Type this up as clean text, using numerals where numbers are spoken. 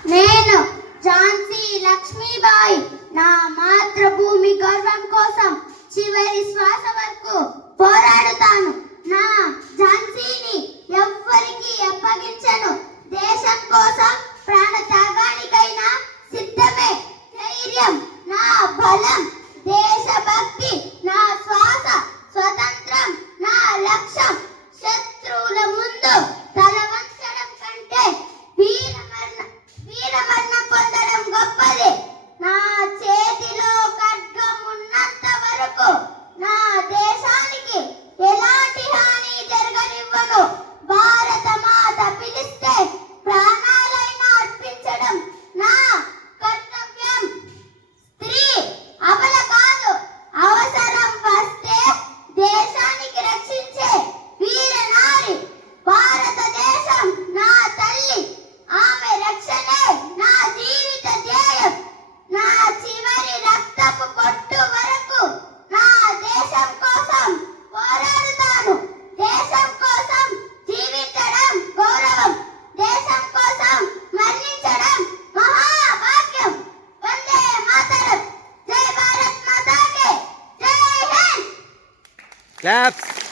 నేను ఝాన్సీ లక్ష్మీబాయి నా మాతృభూమి గౌరవం కోసం చివరి శ్వాస వరకు పోరాడుతాను. నా ఝాన్సీని ఎవ్వరికి అప్పగించను. దేశం కోసం ప్రాణ త్యాగానికైనా సిద్ధమే. ధైర్యం నా బలం, దేశభక్తి నా శ్వాస, స్వతంత్రం నా లక్ష్యం. శత్రువుల ముందు తల వంచడం కంటే వీరమరణం పొందడం గొప్పది. నా చేతిలో ఖడ్గం ఉన్నంత వరకు నా దేశానికి ఎలాంటి హాని జరగనివ్వను. భారత మాత పిలిస్తే ప్రాణాలైనా అర్పించడం నా కర్తవ్యం. స్త్రీ అబల కాదు, అవసరం వస్తే దేశానికి రక్షించే వీరనారి. భారతదేశం నా తల్లి, ఆమె రక్షణే నా జీవిత ధ్యేయం. నా చివరి రక్తపు పొట్టు వరకు నా దేశం కోసం పోరాడుతాను. దేశం కోసం జీవించడం గౌరవం, దేశం కోసం మరణించడం మహాభాగ్యం. వందే మాతరం. జై భారత్ మాతాకి జై హింద్. క్లాప్స్.